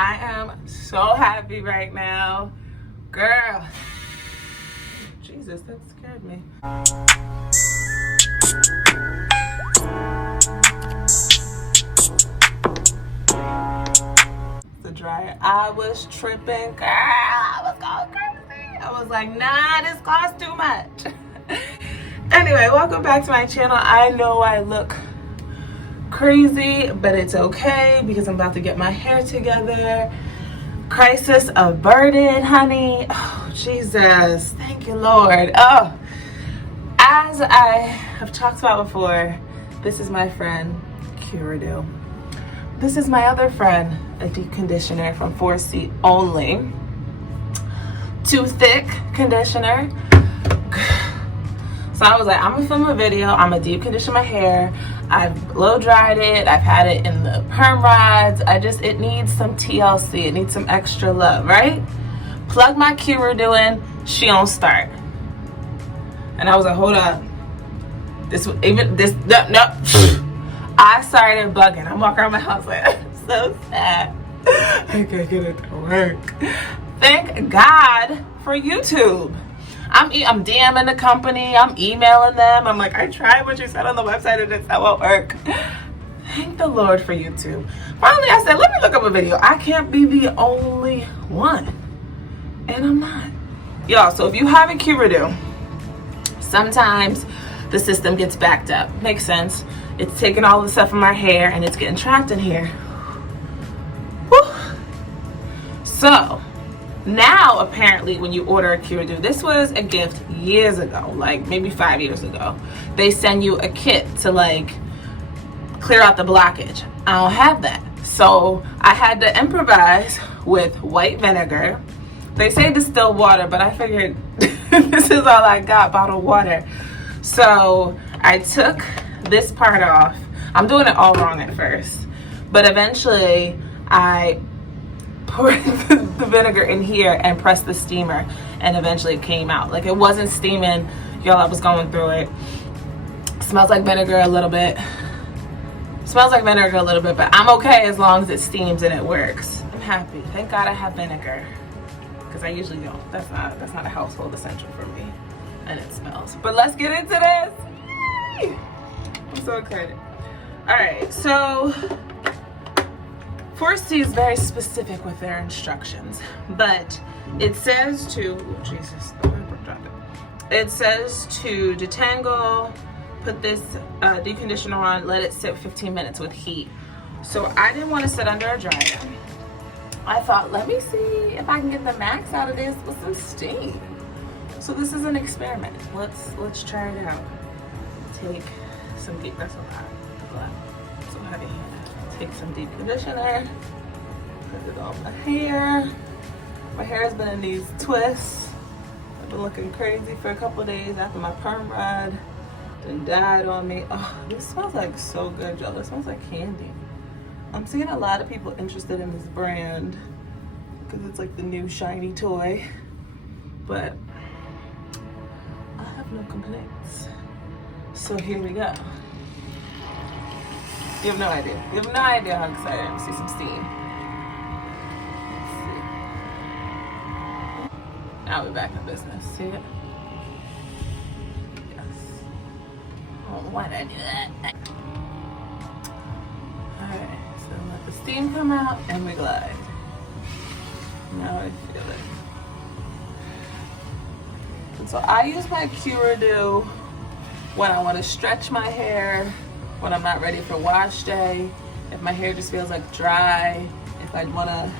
I am so happy right now. Girl. Jesus, that scared me. The dryer. I was tripping, girl. I was going crazy. I was like, nah, this costs too much. Anyway, welcome back to my channel. I know I look crazy, but it's okay because I'm about to get my hair together. Crisis averted, honey. Oh, Jesus. Thank you, Lord. Oh, as I have talked about before, this is my friend, QRedew. This is my other friend, a deep conditioner from 4C only. Too Thicke conditioner. So I was like, I'm gonna film a video. I'm gonna deep condition my hair. I've blow dried it. I've had it in the perm rods. It needs some TLC. It needs some extra love, right? Plug my QRedew in. She don't start. And I was like, hold up. No. I started bugging. I'm walking around my house like, I'm so sad. I can't get it to work. Thank God for YouTube. I'm DMing the company. I'm emailing them. I'm like, I tried what you said on the website and that won't work. Thank the Lord for YouTube. Finally, I said, let me look up a video. I can't be the only one. And I'm not. Y'all, so if you have a QRedew, sometimes the system gets backed up. Makes sense. It's taking all the stuff from our hair and it's getting trapped in here. Whew. So now apparently when you order a QRedew, this was a gift years ago, like maybe 5 years ago. They send you a kit to like clear out the blockage. I don't have that. So I had to improvise with white vinegar. They say distilled water, but I figured this is all I got, bottled water. So I took this part off. I'm doing it all wrong at first, but eventually I poured the vinegar in here and pressed the steamer, and eventually it came out. Like, it wasn't steaming, y'all. I was going through it. Smells like vinegar a little bit. Smells like vinegar a little bit, but I'm okay as long as it steams and it works. I'm happy. Thank God I have vinegar, because I usually don't. That's not a household essential for me, and it smells. But let's get into this. Yay! I'm so excited. All right, so 4C is very specific with their instructions, but it says to, oh Jesus, it says to detangle, put this deep conditioner on, let it sit 15 minutes with heat. So I didn't want to sit under a dryer. I thought, let me see if I can get the max out of this with some steam. So this is an experiment. Let's try it out. Take some deep, that's a lot, so heavy. Take some deep conditioner, put it on my hair. My hair has been in these twists. I've been looking crazy for a couple days after my perm rod then died on me. Oh, this smells like so good, y'all. It smells like candy. I'm seeing a lot of people interested in this brand because it's like the new shiny toy, but I have no complaints. So here we go. You have no idea. You have no idea how excited I am to see some steam. Let's see. Now we're back in business. See it? Yes. Oh, why did I do that? Alright, so let the steam come out and we glide. Now I feel it. And so I use my QRedew when I want to stretch my hair, when I'm not ready for wash day, if my hair just feels like dry, if I want to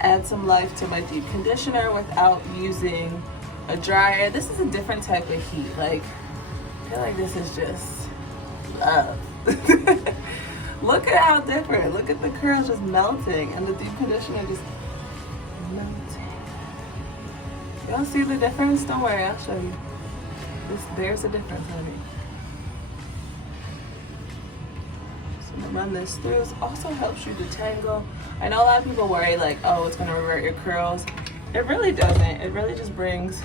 add some life to my deep conditioner without using a dryer. This is a different type of heat. Like, I feel like this is just love. Look at how different. Look at the curls just melting and the deep conditioner just melting. Y'all see the difference? Don't worry, I'll show you. There's a difference, honey. So I'm gonna run this through. This also helps you detangle. I know a lot of people worry like, oh, it's gonna revert your curls. It really doesn't. It really just brings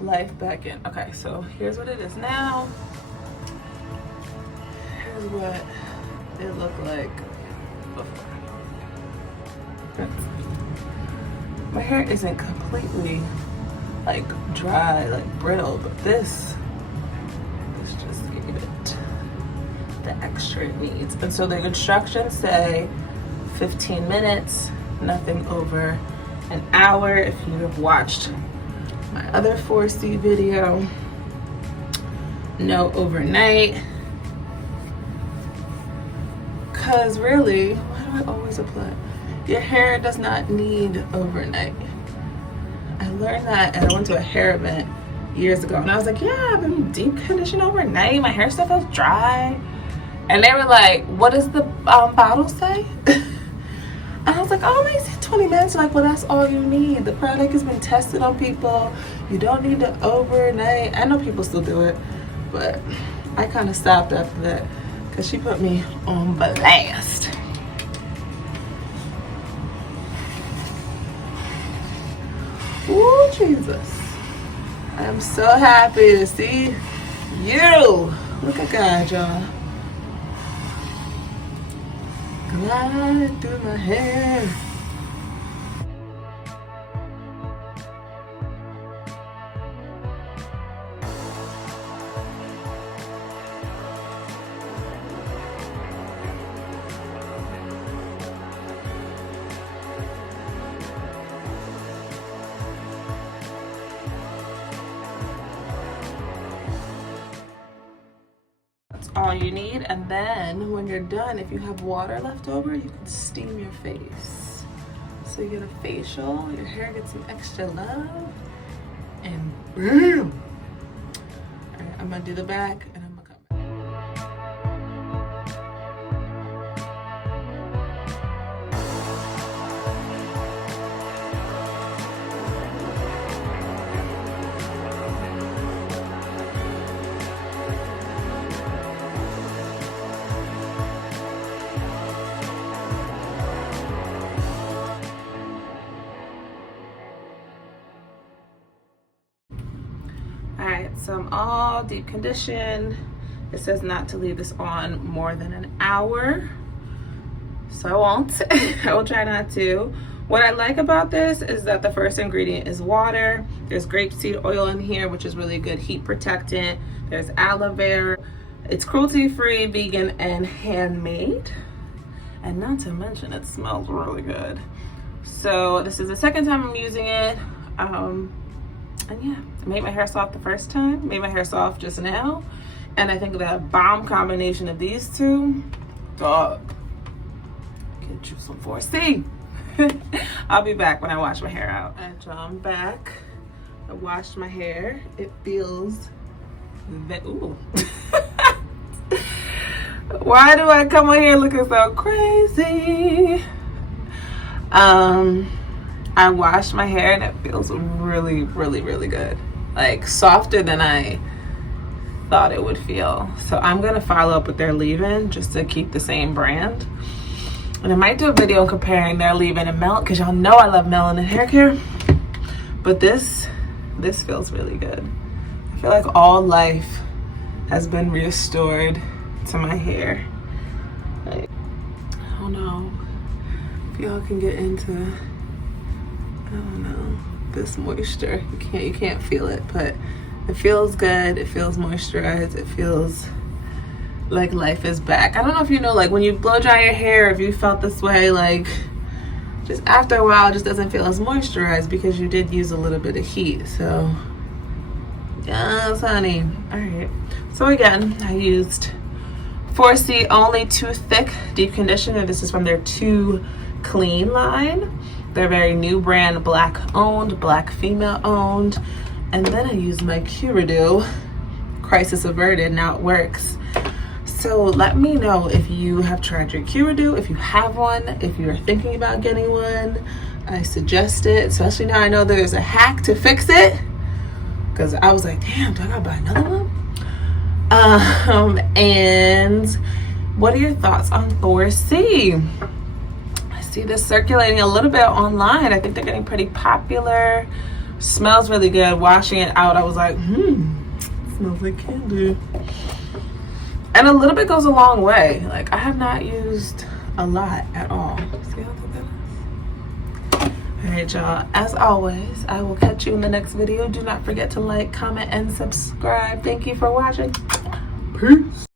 life back in. Okay, so here's what it is now. Here's what it looked like before. My hair isn't completely like dry, like brittle, but this just gave it the extra it needs. And so the instructions say 15 minutes, nothing over an hour. If you have watched my other 4C video, no overnight. Cause really, why do I always apply? Your hair does not need overnight. I learned that and I went to a hair event years ago and I was like, yeah, I've been deep conditioned overnight. My hair still feels dry. And they were like, what does the bottle say? And I was like, oh, they said 20 minutes. Like, well, that's all you need. The product has been tested on people. You don't need to overnight. I know people still do it, but I kind of stopped after that because she put me on blast. Ooh, Jesus. I'm so happy to see you. Look at God, y'all. Glide through my hair. All you need, and then when you're done, if you have water left over, you can steam your face. So you get a facial, your hair gets some extra love, and boom! Alright, I'm gonna do the back and I'm gonna come back. Alright, so I'm all deep conditioned. It says not to leave this on more than an hour. So I won't. I will try not to. What I like about this is that the first ingredient is water. There's grapeseed oil in here, which is really good heat protectant. There's aloe vera. It's cruelty-free, vegan, and handmade. And not to mention, it smells really good. So this is the second time I'm using it. And yeah, I made my hair soft the first time, made my hair soft just now. And I think that bomb combination of these two, dog, get you some 4C. I'll be back when I wash my hair out. Alright, y'all, I'm back. I washed my hair. It feels ooh. Why do I come on here looking so crazy? I washed my hair and it feels really, really, really good. Like softer than I thought it would feel. So I'm gonna follow up with their leave-in just to keep the same brand. And I might do a video comparing their leave-in and Melanin, because y'all know I love Melanin hair care. But this feels really good. I feel like all life has been restored to my hair. Like, I don't know if y'all can get into, I don't know, this moisture. You can't feel it, but it feels good. It feels moisturized. It feels like life is back. I don't know if you know, like when you blow dry your hair, if you felt this way, like just after a while it just doesn't feel as moisturized because you did use a little bit of heat. So yes, honey. All right, so again, I used 4C only Too Thick deep conditioner. This is from their Too Clean line. They're very new brand, black owned, black female owned. And then I used my QRedew, crisis averted. Now it works. So let me know if you have tried your QRedew, if you have one, if you're thinking about getting one. I suggest it, especially now I know there's a hack to fix it. Because I was like, damn, do I gotta buy another one? And what are your thoughts on 4C? I see this circulating a little bit online. I think they're getting pretty popular. Smells really good. Washing it out, I was like, smells like candy. And a little bit goes a long way. Like, I have not used a lot at all. See how thick that is? Alright, y'all, as always, I will catch you in the next video. Do not forget to like, comment, and subscribe. Thank you for watching. Peace.